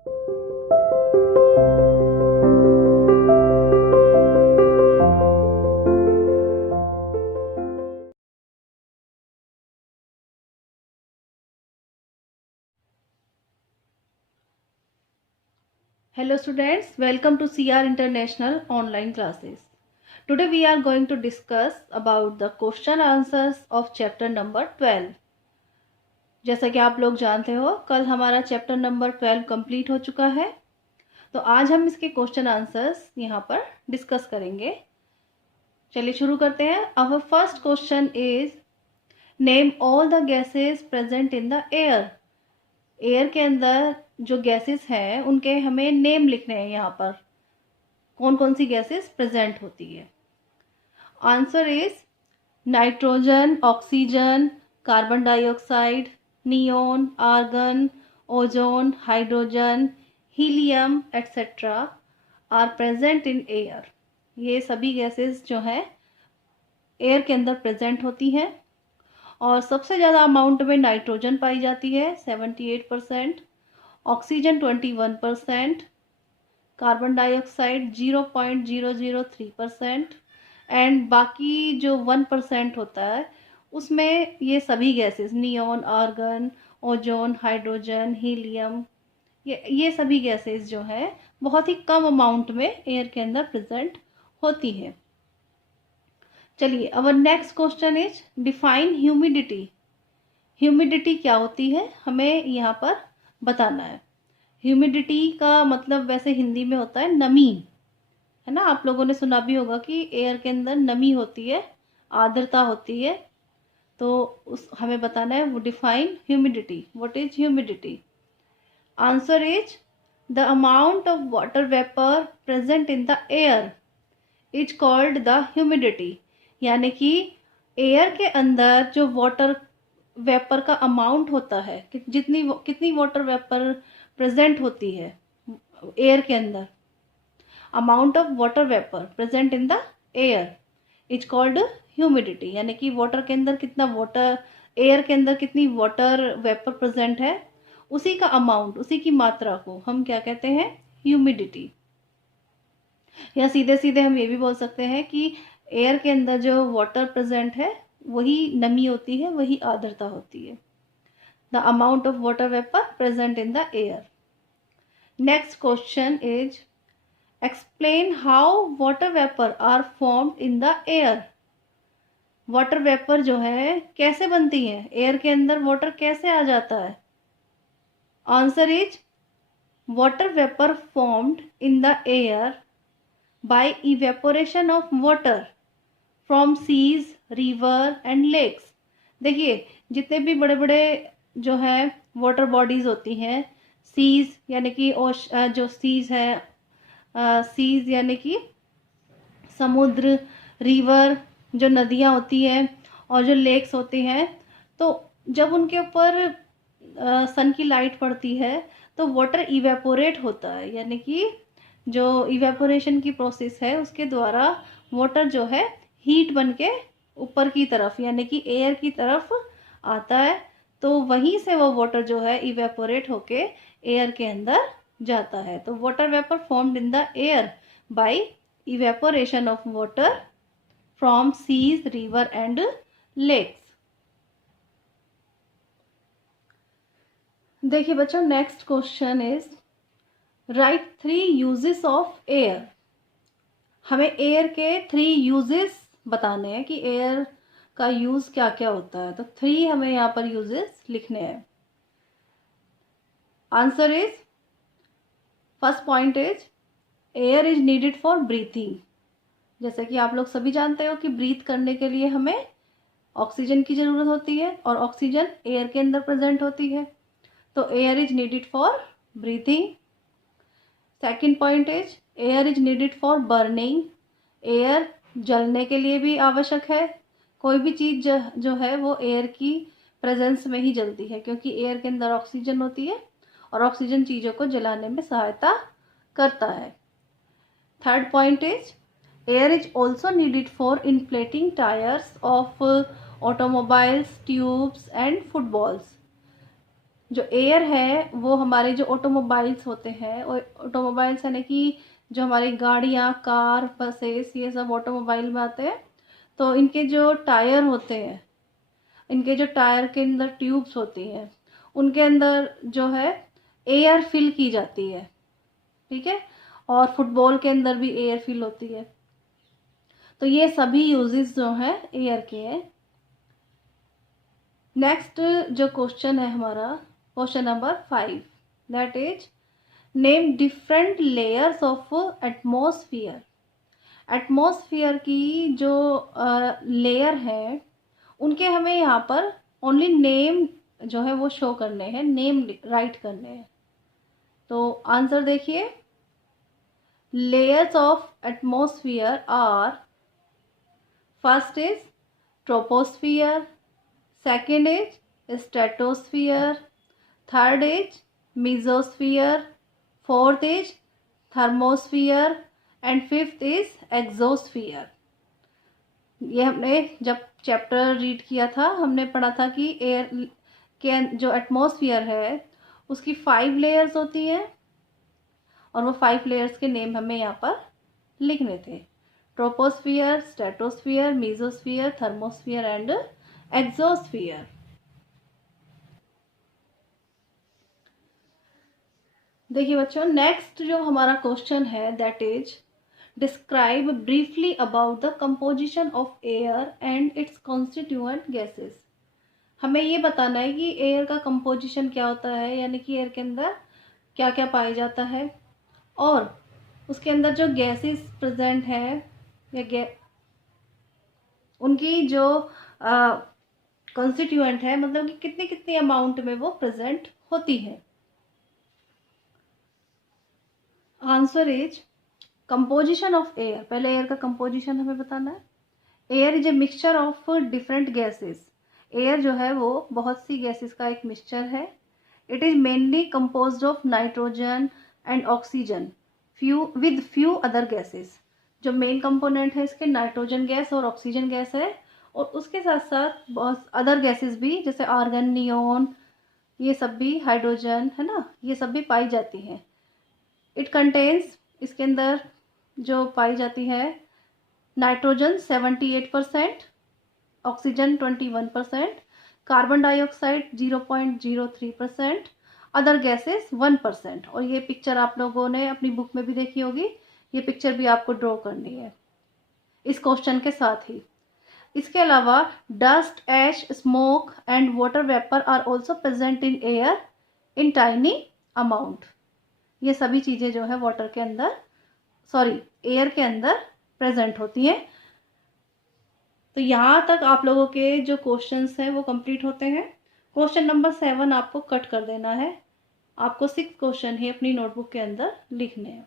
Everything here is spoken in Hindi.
Hello students, welcome to CR International online classes. Today we are going to discuss about the question answers of chapter number 12. जैसा कि आप लोग जानते हो, कल हमारा चैप्टर नंबर 12 कंप्लीट हो चुका है, तो आज हम इसके क्वेश्चन आंसर्स यहाँ पर डिस्कस करेंगे। चलिए शुरू करते हैं। Our first question is name all the gases present in the air. Air के अंदर जो गैसेस हैं उनके हमें नेम लिखने हैं, यहाँ पर कौन कौन सी गैसेस प्रेजेंट होती है। Answer is nitrogen, oxygen, carbon dioxide, neon, argon, ozone, hydrogen, helium etcetera are present in air. ये सभी गैसेस जो हैं एयर के अंदर प्रेजेंट होती हैं और सबसे ज़्यादा अमाउंट में नाइट्रोजन पाई जाती है 78%, ऑक्सीजन 21%, कार्बन डाइऑक्साइड 0.003% एंड बाकी जो 1% होता है उसमें ये सभी gases neon, argon, ozone, hydrogen, helium, ये सभी गैसेस जो है बहुत ही कम अमाउंट में एयर के अंदर प्रेजेंट होती है। चलिए, our next question is define humidity. Humidity क्या होती है हमें यहाँ पर बताना है। ह्यूमिडिटी का मतलब वैसे हिंदी में होता है नमी, है ना। आप लोगों ने सुना भी होगा कि एयर के अंदर नमी होती है, आर्द्रता होती है, तो उस हमें बताना है वो define humidity. What is humidity? Answer is the amount of water vapour present in the air is called the humidity. यानी कि एयर के अंदर जो वाटर वेपर का अमाउंट होता है, कितनी वाटर वेपर प्रेजेंट होती है एयर के अंदर, amount of water vapour present in the air is called humidity. यानी कि वाटर के अंदर कितना वाटर, एयर के अंदर कितनी वाटर वेपर प्रेजेंट है, उसी का अमाउंट, उसी की मात्रा को हम क्या कहते हैं? ह्यूमिडिटी। या सीधे सीधे हम ये भी बोल सकते हैं कि एयर के अंदर जो वाटर प्रेजेंट है वही नमी होती है, वही आर्द्रता होती है। The amount of water vapour present in the air. Next question is explain how water vapour are formed in the air. Water vapour जो है कैसे बनती है, एयर के अंदर वाटर कैसे आ जाता है? Answer is water vapour formed in the air by evaporation of water from seas, river and lakes. देखिए, जितने भी बड़े बड़े जो है वाटर बॉडीज होती हैं, सीज यानी कि जो सीज है, सीज यानी कि समुद्र, रिवर जो नदियाँ होती हैं, और जो लेक्स होती हैं, तो जब उनके ऊपर सन की लाइट पड़ती है तो वाटर इवेपोरेट होता है। यानी कि जो इवेपोरेशन की प्रोसेस है उसके द्वारा वाटर जो है हीट बन के ऊपर की तरफ यानी कि एयर की तरफ आता है, तो वहीं से वो वाटर जो है इवेपोरेट होके एयर के अंदर जाता है। तो water vapour formed in the air by evaporation of water from seas, river and lakes. देखिए बच्चों, next question is write 3 uses of air. हमें एयर के 3 यूजेस बताने हैं कि एयर का यूज क्या क्या होता है, तो 3 हमें यहाँ पर यूजेस लिखने हैं। Answer is, first point is air is needed for breathing. जैसे कि आप लोग सभी जानते हो कि ब्रीथ करने के लिए हमें ऑक्सीजन की जरूरत होती है और ऑक्सीजन एयर के अंदर प्रेजेंट होती है, तो air is needed for breathing. Second point is air is needed for burning. Air जलने के लिए भी आवश्यक है। कोई भी चीज जो है वो एयर की प्रेजेंस में ही जलती है, क्योंकि एयर के अंदर ऑक्सीजन होती है और ऑक्सीजन चीजों को जलाने में सहायता करता है। Third point is air is also needed for inflating tyres of automobiles, tubes and footballs. जो एयर है वो हमारे जो ऑटोमोबाइल्स होते हैं, और ऑटोमोबाइल्स यानी कि जो हमारी गाड़ियाँ, कार, बसेस, ये सब ऑटोमोबाइल में आते हैं। तो इनके जो टायर होते हैं, इनके जो टायर के अंदर ट्यूब्स होती हैं, उनके अंदर जो है एयर फिल की जाती है, ठीक है। और फुटबॉल के अंदर भी एयर फिल होती है। तो ये सभी यूजेस जो हैं एयर के हैं। नेक्स्ट जो क्वेश्चन है हमारा, question number 5, that is name different layers of atmosphere. Atmosphere की जो लेयर है, उनके हमें यहाँ पर ओनली नेम जो है वो शो करने हैं, नेम राइट करने हैं। तो आंसर देखिए, layers of atmosphere are, first is troposphere, second is stratosphere, third is mesosphere, fourth is thermosphere and fifth is exosphere. ये हमने जब चैप्टर रीड किया था, हमने पढ़ा था कि एयर के जो एटमॉस्फेयर है उसकी 5 लेयर्स होती हैं, और वो 5 लेयर्स के नेम हमें यहाँ पर लिखने थे। Troposphere, stratosphere, mesosphere, thermosphere and exosphere. देखिए बच्चों, नेक्स्ट जो हमारा क्वेश्चन है that is describe briefly about the composition of air and it's constituent gases. हमें ये बताना है कि एयर का कंपोजिशन क्या होता है, यानी कि एयर के अंदर क्या क्या पाया जाता है, और उसके अंदर जो गैसेस प्रेजेंट है या उनकी जो कॉन्स्टिट्यूएंट है, मतलब कि कितनी कितनी अमाउंट में वो प्रेजेंट होती है। Answer is composition of air. पहले एयर का कंपोजिशन हमें बताना है। Air is a mixture of different gases. Air जो है वो बहुत सी गैसेस का एक मिक्सचर है। It is mainly composed of nitrogen and oxygen with few other gases. जो मेन कंपोनेंट है इसके नाइट्रोजन गैस और ऑक्सीजन गैस है, और उसके साथ साथ बहुत अदर गैसेस भी, जैसे आर्गन, नियोन, ये सब भी, हाइड्रोजन, है ना, ये सब भी पाई जाती हैं। इट कंटेन्स, इसके अंदर जो पाई जाती है, nitrogen 78%, oxygen 21%, carbon dioxide 0.03%, other gases 1%। और ये पिक्चर आप लोगों ने अपनी बुक में भी देखी होगी, ये पिक्चर भी आपको ड्रॉ करनी है इस क्वेश्चन के साथ ही। इसके अलावा dust, ash, smoke and water vapour are also present in air in tiny amount. ये सभी चीजें जो है वाटर के अंदर, सॉरी, एयर के अंदर प्रेजेंट होती हैं। तो यहाँ तक आप लोगों के जो क्वेश्चंस हैं वो कंप्लीट होते हैं। क्वेश्चन नंबर 7 आपको कट कर देना है। आपको 6 क्वेश्चन ही अपनी नोटबुक के अंदर लिखने हैं।